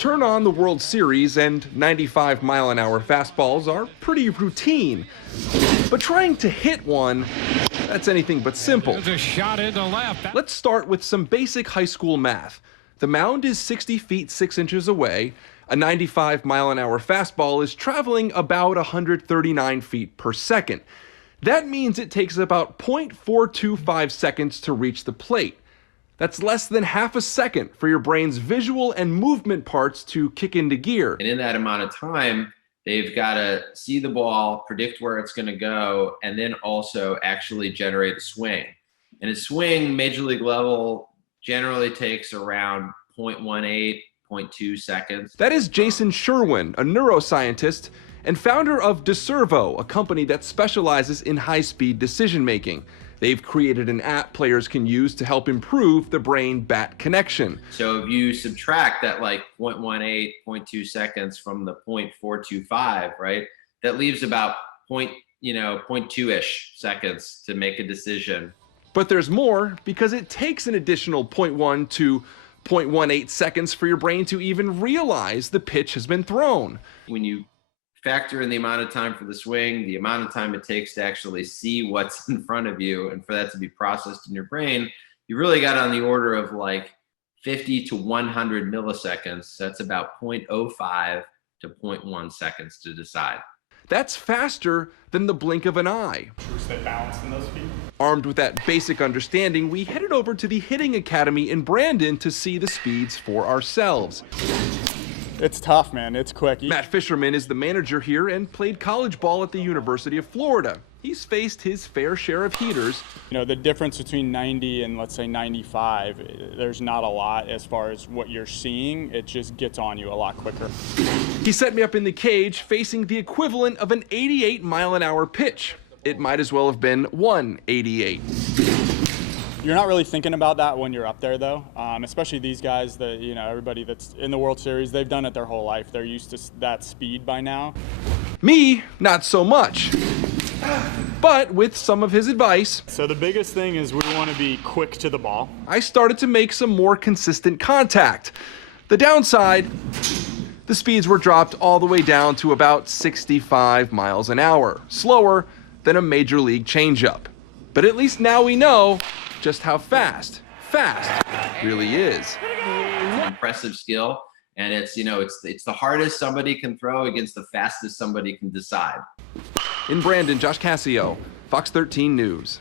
Turn on the World Series and 95-mile-an-hour fastballs are pretty routine. But trying to hit one, that's anything but simple. There's a shot into left. Let's start with some basic high school math. The mound is 60 feet 6 inches away. A 95-mile-an-hour fastball is traveling about 139 feet per second. That means it takes about 0.425 seconds to reach the plate. That's less than half a second for your brain's visual and movement parts to kick into gear. And in that amount of time, they've got to see the ball, predict where it's going to go, and then also actually generate a swing. And a swing, major league level, generally takes around 0.18, 0.2 seconds. That is Jason Sherwin, a neuroscientist and founder of DeServo, a company that specializes in high-speed decision-making. They've created an app players can use to help improve the brain-bat connection. So if you subtract that like 0.18, 0.2 seconds from the 0.425, right, that leaves about 0.2-ish seconds to make a decision. But there's more, because it takes an additional 0.1 to 0.18 seconds for your brain to even realize the pitch has been thrown. When you factor in the amount of time for the swing, the amount of time it takes to actually see what's in front of you and for that to be processed in your brain, you really got on the order of like 50 to 100 milliseconds. That's about 0.05 to 0.1 seconds to decide. That's faster than the blink of an eye. Stay balanced in those feet. Armed with that basic understanding, we headed over to the Hitting Academy in Brandon to see the speeds for ourselves. It's tough, man. It's quick. Matt Fisherman is the manager here and played college ball at the University of Florida. He's faced his fair share of heaters. You know, the difference between 90 and let's say 95, there's not a lot as far as what you're seeing. It just gets on you a lot quicker. He set me up in the cage facing the equivalent of an 88-mile-an-hour pitch. It might as well have been 188. You're not really thinking about that when you're up there, though. Especially these guys that, you know, everybody that's in the World Series, they've done it their whole life. They're used to that speed by now. Me, not so much. But with some of his advice, So the biggest thing is we want to be quick to the ball. I started to make some more consistent contact. The downside, the speeds were dropped all the way down to about 65 miles an hour, slower than a major league changeup. But at least now we know just how fast really is. Impressive skill, and it's the hardest somebody can throw against the fastest somebody can decide. In Brandon, Josh Cassio, Fox 13 News.